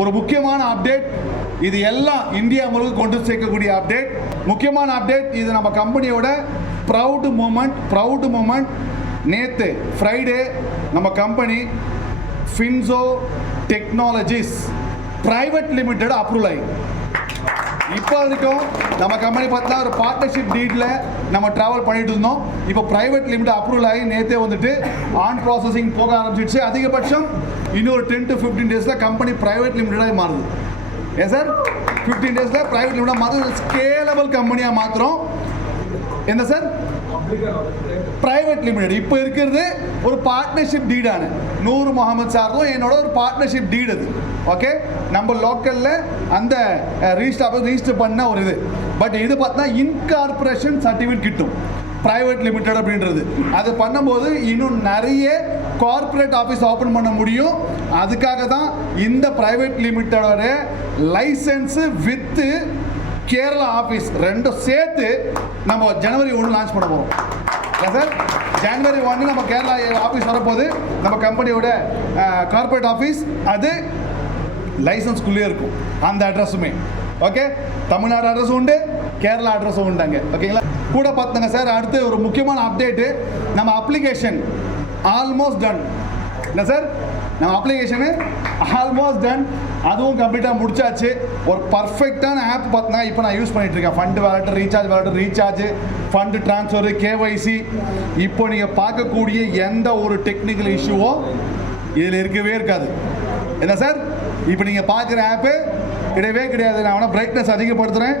ஒரு முக்கியமான அப்டேட் இது எல்லாம் இந்தியா முழுக்க கொண்டு சேர்க்கக்கூடிய அப்டேட் முக்கியமான அப்டேட் இது நம்ம கம்பெனியோட ப்ரவுட் மூமெண்ட் ப்ரவுட் மூமெண்ட் நேற்று ஃப்ரைடே நம்ம company Finso technologies private limited approval ஆகி இப்போ வரைக்கும் நம்ம கம்பெனி பார்த்தா ஒரு பார்ட்னர்ஷிப் டீட்டில் நம்ம ட்ராவல் பண்ணிட்டு இருந்தோம். இப்போ பிரைவேட் லிமிட் அப்ரூவல் ஆகி நேற்றே வந்துட்டு ஆன் ப்ராசஸிங் போக ஆரம்பிச்சிடுச்சு. அதிகபட்சம் இன்னொரு டென் டு ஃபிஃப்டீன் டேஸில் கம்பெனி பிரைவேட் லிமிட்டடாக மாறுது. ஏன் சார் ஃபிஃப்டீன் டேஸில் பிரைவேட் லிமிட்டாக மாற்று ஸ்கேலபிள் கம்பெனியாக மாற்றுறோம் என்ன சார் பிரைவேட் லிமிடெட் இப்போ இருக்கிறது ஒரு பார்ட்னர்ஷிப் டீடான நூறு முகமது சாரும் என்னோட ஒரு பார்ட்னர்ஷிப் டீடு அது ஓகே நம்ம லோக்கலில் அந்த ரிஜிஸ்டர் ரிஜிஸ்டர் பண்ண ஒரு இது பட் இது பார்த்தா இன்கார்பரேஷன் சர்டிஃபிகேட் கிட்டும் ப்ரைவேட் லிமிடெட் அப்படின்றது அது பண்ணும்போது இன்னும் நிறைய கார்ப்பரேட் ஆஃபீஸ் ஓப்பன் பண்ண முடியும் அதுக்காக தான் இந்த ப்ரைவேட் லிமிட்டடோட லைசன்ஸு வித்து கேரளா ஆஃபீஸ் ரெண்டும் சேர்த்து நம்ம ஜனவரி ஒன்று லான்ச் பண்ண போகிறோம் சார் ஜனவரி ஒன்று நம்ம கேரளா ஆஃபீஸ் வரப்போது நம்ம கம்பெனியோட கார்ப்பரேட் ஆஃபீஸ் அது லைசன்ஸ்குள்ளேயே இருக்கும். அந்த அட்ரஸுமே ஓகே தமிழ்நாடு அட்ரஸும் உண்டு கேரளா அட்ரஸும் உண்டாங்க ஓகேங்களா கூட பார்த்துங்க சார் அடுத்து ஒரு முக்கியமான அப்டேட்டு நம்ம அப்ளிகேஷன் ஆல்மோஸ்ட் டன் இல்லை சார் நம்ம அப்ளிகேஷனு ஆல்மோஸ்ட் டன் அதுவும் கம்ப்ளீட்டாக முடிச்சாச்சு. ஒரு பர்ஃபெக்டான ஆப் பார்த்தீங்கன்னா இப்போ நான் யூஸ் பண்ணிட்டு இருக்கேன் fund wallet recharge wallet recharge fund transfer KYC இப்போ நீங்கள் பார்க்கக்கூடிய எந்த ஒரு டெக்னிக்கல் இஷ்யூவோ இதில் இருக்கவே இருக்காது. என்ன சார்? இப்போ நீங்கள் பார்க்குற ஆப்பு கிடையவே கிடையாது. நான் வேணால் பிரைட்னஸ் அதிகப்படுத்துகிறேன்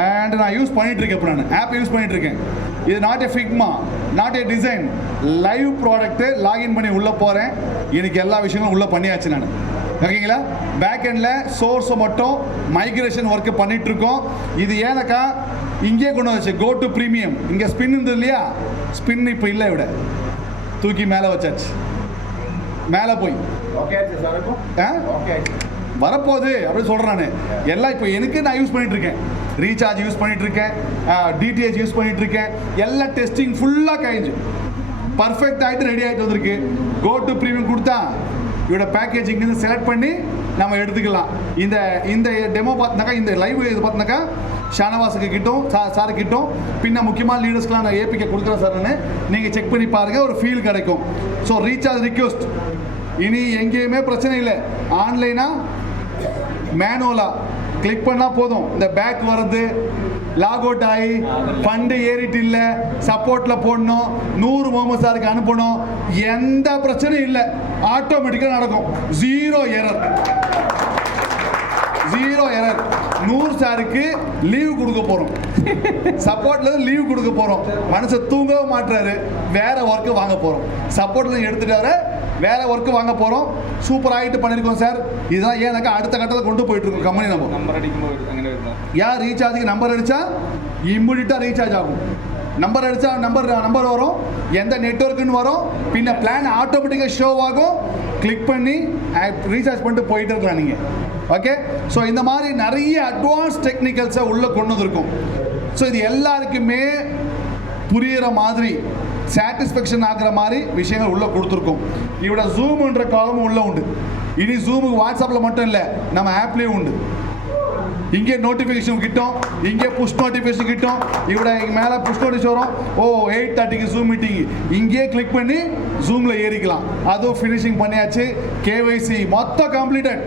அண்ட் நான் யூஸ் பண்ணிகிட்ருக்கேன் இருக்கேன் இப்போ நான். ஆப் யூஸ் பண்ணிகிட்ருக்கேன் இருக்கேன் இது not a Figma not a design live product login பண்ணி உள்ளே போகிறேன் எனக்கு எல்லா விஷயங்களும் உள்ளே பண்ணியாச்சு நான். ஓகேங்களா? பேக் எண்டில் சோர்ஸை மட்டும் மைக்ரேஷன் ஒர்க்கு பண்ணிட்டு இருக்கோம். இது ஏனக்கா? இங்கே கொண்டு வச்சு கோ டு ப்ரீமியம் இங்கே ஸ்பின் இருந்தது இல்லையா? ஸ்பின் இப்போ இல்லை விட தூக்கி மேலே வச்சாச்சு. மேலே போய். ஓகே ஆ? ஓகே வரப்போகுது அப்படின்னு சொல்கிறேன் நான் எல்லாம் இப்போ எனக்கு நான் யூஸ் பண்ணிட்டு இருக்கேன் ரீசார்ஜ் யூஸ் பண்ணிட்டு இருக்கேன் டிடிஹெச் யூஸ் பண்ணிட்டு இருக்கேன் எல்லா டெஸ்டிங் ஃபுல்லாக கழிஞ்சு பர்ஃபெக்ட் ஆகிட்டு ரெடி ஆகிட்டு வந்திருக்கு. கோ டு ப்ரீமியம் கொடுத்தா இதோட பேக்கேஜ் செலக்ட் பண்ணி நம்ம எடுத்துக்கலாம். இந்த இந்த டெமோ பார்த்தினாக்கா இந்த லைவ் இது பார்த்தினாக்கா ஷானவாஸுக்கு கிட்டும் சா சாரு கிட்டும். பின்ன முக்கியமான லீடர்ஸ்க்கெலாம் நான் ஏபிகே கொடுக்குறேன் சார்னு நீங்கள் செக் பண்ணி பாருங்கள் ஒரு ஃபீல் கிடைக்கும். ஸோ ரீசார்ஜ் ரிக்வஸ்ட் இனி எங்கேயுமே பிரச்சனை இல்லை. ஆன்லைனாக மேனுவலா கிளிக் பண்ணால் போதும். இந்த பேக் வர்றது லாக் அவுட் ஆகி ஃபண்டு ஏறிட்டு இல்லை சப்போர்ட்டில் போடணும் நூறு முகமது சாருக்கு அனுப்பணும் எந்த பிரச்சனையும் இல்லை. ஆட்டோமேட்டிக்காக நடக்கும். ஜீரோ எரர் ஜீரோ எரர் நூறு சாருக்கு லீவ் கொடுக்க போகிறோம் சப்போர்ட்ல லீவ் கொடுக்க போகிறோம் மனுஷன் தூங்கவே மாட்டுறாரு வேற ஒர்க்கு வாங்க போகிறோம் சப்போர்ட்ல எடுத்துட்டாரு வேற ஒர்க்கு வாங்க போகிறோம் சூப்பர் ஆகிட்டு பண்ணியிருக்கோம் சார் இதுதான் ஏன்னாக்கா அடுத்த கட்டத்தில் கொண்டு போயிட்டு இருக்கோம் கம்பெனி நம்ம. நம்பர் அடிக்கும்போது யார் ரீசார்ஜுக்கு நம்பர் அடித்தா இம்மிடியட்டாக ரீசார்ஜ் ஆகும். நம்பர் அடித்தா நம்பர் நம்பர் வரும். எந்த நெட்ஒர்க்குன்னு வரும். பின்ன பிளான் ஆட்டோமேட்டிக்காக ஷோ ஆகும். கிளிக் பண்ணி ரீசார்ஜ் பண்ணிட்டு போயிட்டு இருக்கலாம் நீங்கள் ஓகே ஸோ இந்த மாதிரி நிறைய அட்வான்ஸ் டெக்னிக்கல்ஸை உள்ளே கொண்டு வந்திருக்கும். ஸோ இது எல்லாருக்குமே புரிகிற மாதிரி சாட்டிஸ்ஃபேக்ஷன் ஆகுற மாதிரி விஷயங்கள் உள்ளே கொடுத்துருக்கோம். இவட ஜூம்ன்ற காலமும் உள்ளே உண்டு. இனி ஜூமுக்கு வாட்ஸ்அப்பில் மட்டும் இல்லை நம்ம ஆப்லேயும் உண்டு. இங்கே நோட்டிஃபிகேஷன் கிட்டும் இங்கே புஷ் நோட்டிஃபிகேஷன் கிட்டும் இவட மேலே புஷ் நோட்டிஸ் வரும். ஓ எயிட் தேர்ட்டிக்கு ஜூம் மீட்டிங் இங்கே கிளிக் பண்ணி ஜூமில் ஏறிக்கலாம். அதுவும் ஃபினிஷிங் பண்ணியாச்சு. கேவைசி மொத்தம் கம்ப்ளீட்டட்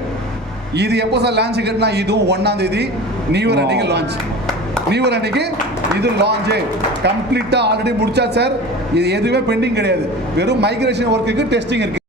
இது எப்போ சார் லான்ச் கட்டினா? இதுவும் ஒன்றாம் தேதி. நியூ இயர் அன்னைக்கு லான்ச் நியூ இயர் அன்னைக்கு இது லான்ச்சு கம்ப்ளீட்டாக ஆல்ரெடி முடிச்சா சார் இது எதுவுமே பெண்டிங் கிடையாது. வெறும் மைக்ரேஷன் ஒர்க்குக்கு டெஸ்டிங் இருக்கு.